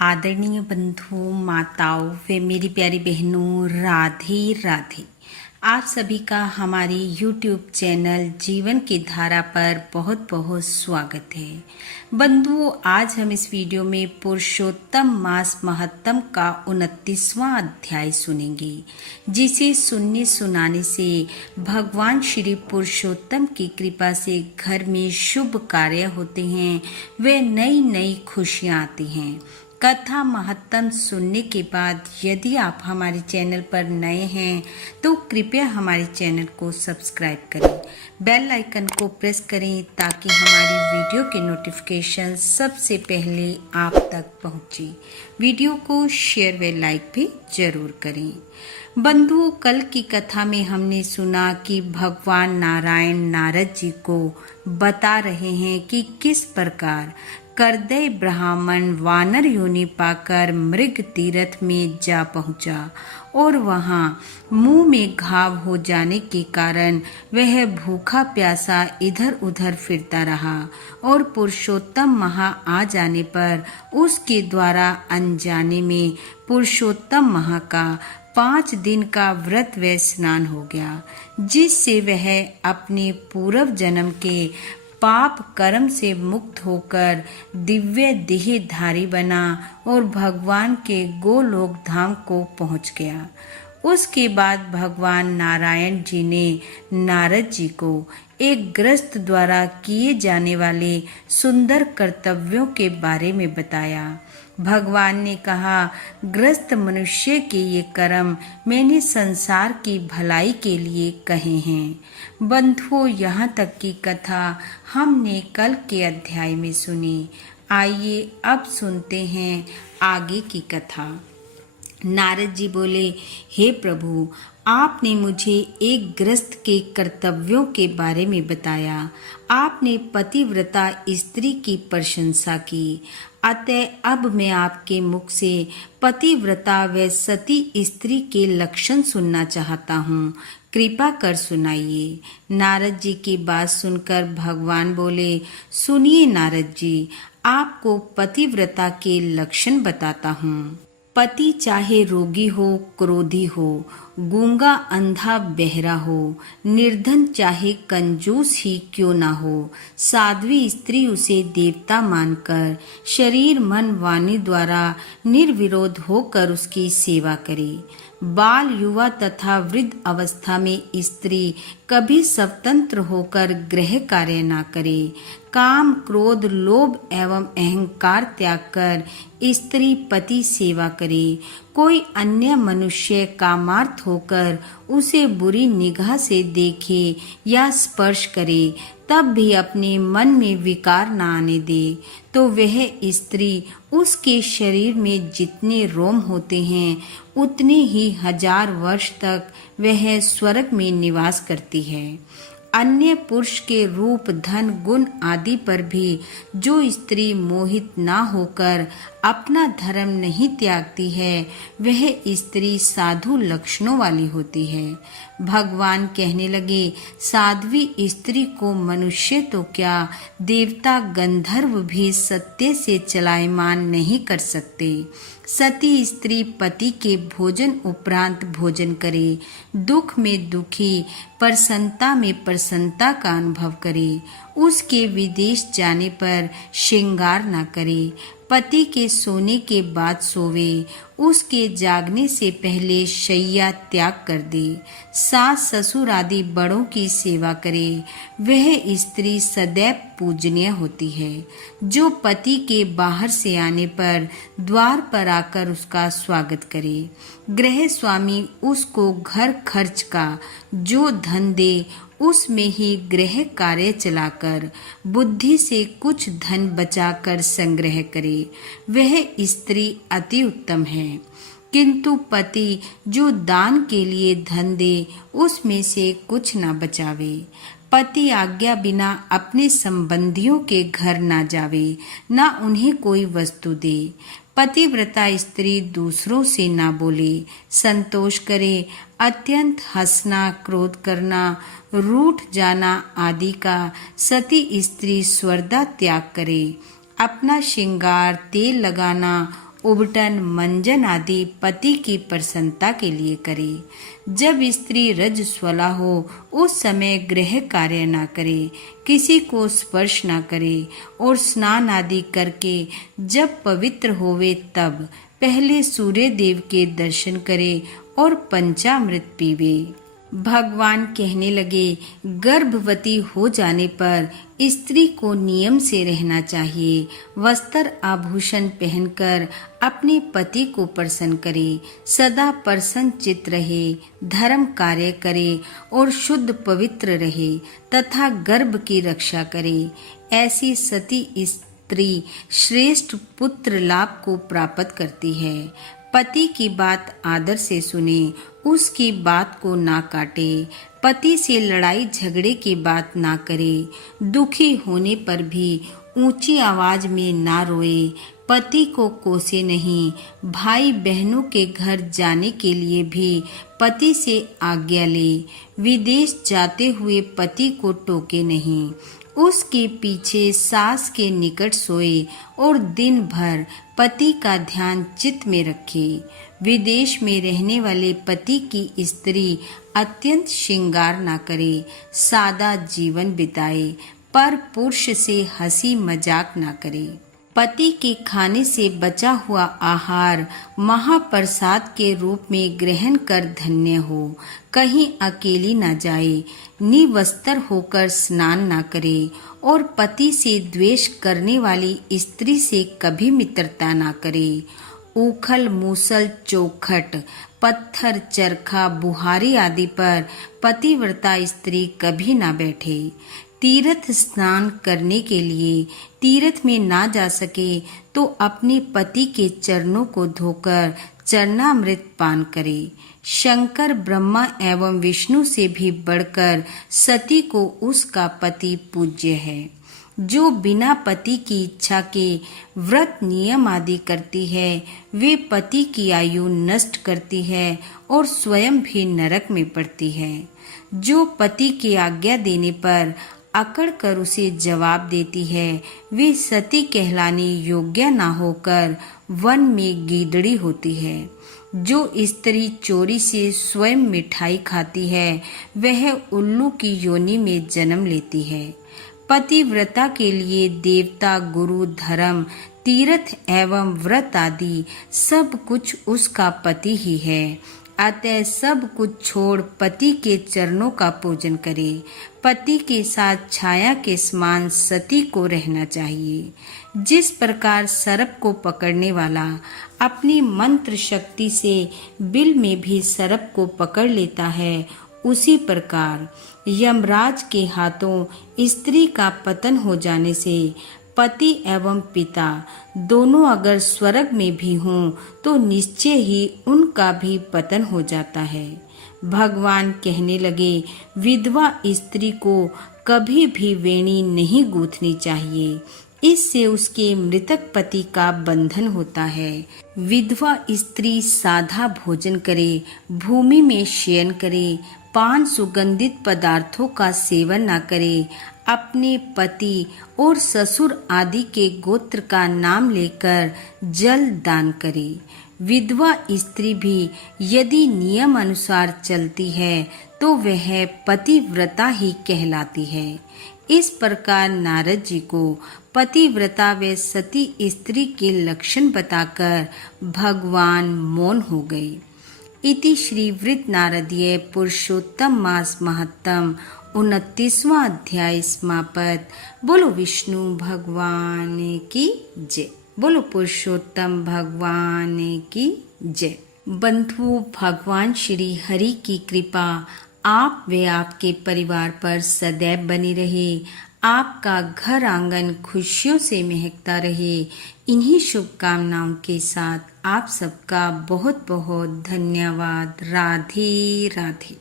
आदरणीय बंधु माताओं व मेरी प्यारी बहनों, राधे राधे। आप सभी का हमारे YouTube चैनल जीवन की धारा पर बहुत बहुत स्वागत है। बंधुओं, आज हम इस वीडियो में पुरुषोत्तम मास महत्तम का 29वां अध्याय सुनेंगे, जिसे सुनने सुनाने से भगवान श्री पुरुषोत्तम की कृपा से घर में शुभ कार्य होते हैं व नई नई खुशियाँ आती हैं। कथा महत्तम सुनने के बाद यदि आप हमारे चैनल पर नए हैं तो कृपया हमारे चैनल को सब्सक्राइब करें, बेल आइकन को प्रेस करें ताकि हमारी वीडियो के नोटिफिकेशन सबसे पहले आप तक पहुंचे। वीडियो को शेयर व लाइक भी जरूर करें। बंधुओं, कल की कथा में हमने सुना कि भगवान नारायण नारद जी को बता रहे हैं कि किस प्रकार करदय ब्राह्मण वानर योनि पाकर मृग तीर्थ में जा पहुंचा और वहां मुंह में घाव हो जाने के कारण वह भूखा प्यासा इधर उधर फिरता रहा और पुरुषोत्तम महा आ जाने पर उसके द्वारा अनजाने में पुरुषोत्तम महा का 5 दिन का व्रत व स्नान हो गया, जिससे वह अपने पूर्व जन्म के पाप कर्म से मुक्त होकर दिव्य देहधारी बना और भगवान के गोलोक धाम को पहुंच गया। उसके बाद भगवान नारायण जी ने नारद जी को एक गृहस्थ द्वारा किए जाने वाले सुंदर कर्तव्यों के बारे में बताया। भगवान ने कहा, गृहस्थ मनुष्य के ये कर्म मैंने संसार की भलाई के लिए कहे हैं। बंधुओं, यहाँ तक की कथा हमने कल के अध्याय में सुनी। आइए अब सुनते हैं आगे की कथा। नारद जी बोले, हे प्रभु, आपने मुझे एक गृहस्थ के कर्तव्यों के बारे में बताया। आपने पतिव्रता स्त्री की प्रशंसा की, अतः अब मैं आपके मुख से पतिव्रता व सती स्त्री के लक्षण सुनना चाहता हूँ। कृपा कर सुनाइए। नारद जी की बात सुनकर भगवान बोले, सुनिए नारद जी, आपको पतिव्रता के लक्षण बताता हूँ। पति चाहे रोगी हो, क्रोधी हो, गूंगा अंधा बहरा हो, निर्धन चाहे कंजूस ही क्यों ना हो, साध्वी स्त्री उसे देवता मानकर शरीर मन वाणी द्वारा निर्विरोध होकर उसकी सेवा करे। बाल युवा तथा वृद्ध अवस्था में स्त्री कभी स्वतंत्र होकर गृह कार्य न करे। काम क्रोध लोभ एवं अहंकार त्याग कर स्त्री पति सेवा करे। कोई अन्य मनुष्य कामार्थ होकर उसे बुरी निगाह से देखे या स्पर्श करे तब भी अपने मन में विकार न आने दे, तो वह स्त्री उसके शरीर में जितने रोम होते हैं उतने ही 1000 वर्ष तक वह स्वर्ग में निवास करती है। अन्य पुरुष के रूप धन गुण आदि पर भी जो स्त्री मोहित ना होकर अपना धर्म नहीं त्यागती है वह स्त्री साधु लक्षणों वाली होती है। भगवान कहने लगे, साध्वी स्त्री को मनुष्य तो क्या देवता गंधर्व भी सत्य से चलायमान नहीं कर सकते। सती स्त्री पति के भोजन उपरांत भोजन करे, दुख में दुखी प्रसन्नता में प्रसन्नता का अनुभव करे, उसके विदेश जाने पर श्रृंगार न करे, पति के सोने के बाद सोवे, उसके जागने से पहले शैया त्याग कर दे, सास ससुर आदि बड़ों की सेवा करे, वह स्त्री सदैव पूजनीय होती है। जो पति के बाहर से आने पर द्वार पर आकर उसका स्वागत करे, गृह स्वामी उसको घर खर्च का जो धन दे उसमें ही गृह कार्य चलाकर बुद्धि से कुछ धन बचाकर संग्रह करे, वह स्त्री अति उत्तम है। किंतु पति जो दान के लिए धन दे उसमें से कुछ न बचावे, पति आज्ञा बिना अपने संबंधियों के घर ना जावे, ना उन्हें कोई वस्तु दे, पतिव्रता स्त्री दूसरों से ना बोले, संतोष करे, अत्यंत हंसना, क्रोध करना, रूठ जाना आदि का सती स्त्री स्वर्दा त्याग करे, अपना श्रृंगार तेल लगाना उबटन मंजन आदि पति की प्रसन्नता के लिए करे। जब स्त्री रजस्वला हो उस समय गृह कार्य ना करे, किसी को स्पर्श ना करे और स्नान आदि करके जब पवित्र होवे तब पहले सूर्य देव के दर्शन करे और पंचामृत पीवे। भगवान कहने लगे, गर्भवती हो जाने पर स्त्री को नियम से रहना चाहिए। वस्त्र आभूषण पहनकर अपने पति को प्रसन्न करे, सदा प्रसन्न चित्त रहे, धर्म कार्य करे और शुद्ध पवित्र रहे तथा गर्भ की रक्षा करे। ऐसी सती स्त्री श्रेष्ठ पुत्र लाभ को प्राप्त करती है। पति की बात आदर से सुने, उसकी बात को ना काटे, पति से लड़ाई झगड़े की बात ना करे, दुखी होने पर भी ऊंची आवाज में ना रोए, पति को कोसे नहीं, भाई बहनों के घर जाने के लिए भी पति से आज्ञा ले, विदेश जाते हुए पति को टोके नहीं, उसके पीछे सास के निकट सोए और दिन भर पति का ध्यान चित्त में रखे। विदेश में रहने वाले पति की स्त्री अत्यंत श्रृंगार ना करे, सादा जीवन बिताए, पर पुरुष से हंसी मजाक ना करे। पति के खाने से बचा हुआ आहार महाप्रसाद के रूप में ग्रहण कर धन्य हो। कहीं अकेली न जाए, निवस्त्र होकर स्नान न करे और पति से द्वेष करने वाली स्त्री से कभी मित्रता न करे। ऊखल मूसल चौखट पत्थर चरखा बुहारी आदि पर पतिव्रता स्त्री कभी न बैठे। तीर्थ स्नान करने के लिए तीर्थ में ना जा सके तो अपने पति के चरणों को धोकर चरणामृत पान करे। शंकर ब्रह्मा एवं विष्णु से भी बढ़कर सती को उसका पति पूज्य है। जो बिना पति की इच्छा के व्रत नियम आदि करती है, वे पति की आयु नष्ट करती है और स्वयं भी नरक में पड़ती है। जो पति की आज्ञा देने पर अकड़ कर उसे जवाब देती है, वे सती कहलाने योग्य ना होकर वन में गीदड़ी होती है। जो स्त्री चोरी से स्वयं मिठाई खाती है, वह उल्लू की योनि में जन्म लेती है। पतिव्रता के लिए देवता, गुरु, धर्म, तीर्थ एवं व्रत आदि सब कुछ उसका पति ही है। अतः सब कुछ छोड़ पति के चरणों का पूजन करे। पति के साथ छाया के समान सती को रहना चाहिए। जिस प्रकार सर्प को पकड़ने वाला अपनी मंत्र शक्ति से बिल में भी सर्प को पकड़ लेता है, उसी प्रकार यमराज के हाथों स्त्री का पतन हो जाने से पति एवं पिता दोनों अगर स्वर्ग में भी हों तो निश्चय ही उनका भी पतन हो जाता है। भगवान कहने लगे, विधवा स्त्री को कभी भी वेणी नहीं गूंथनी चाहिए, इससे उसके मृतक पति का बंधन होता है। विधवा स्त्री सादा भोजन करे, भूमि में शयन करे, पान सुगंधित पदार्थों का सेवन न करे, अपने पति और ससुर आदि के गोत्र का नाम लेकर जल दान करे। विधवा स्त्री भी यदि नियम अनुसार चलती है तो वह पतिव्रता ही कहलाती है। इस प्रकार नारद जी को पतिव्रता व सती स्त्री के लक्षण बताकर भगवान मौन हो गए। इति श्री वृत्त नारदीय पुरुषोत्तम मास महत्तम 29वां अध्याय समापत। बोलो विष्णु भगवान की जय, बोलो पुरुषोत्तम भगवान की जय। बंधु, भगवान श्री हरि की कृपा आप व आपके परिवार पर सदैव बनी रहे। आपका घर आंगन खुशियों से महकता रहे। इन्हीं शुभकामनाओं के साथ आप सबका बहुत बहुत धन्यवाद। राधे राधे।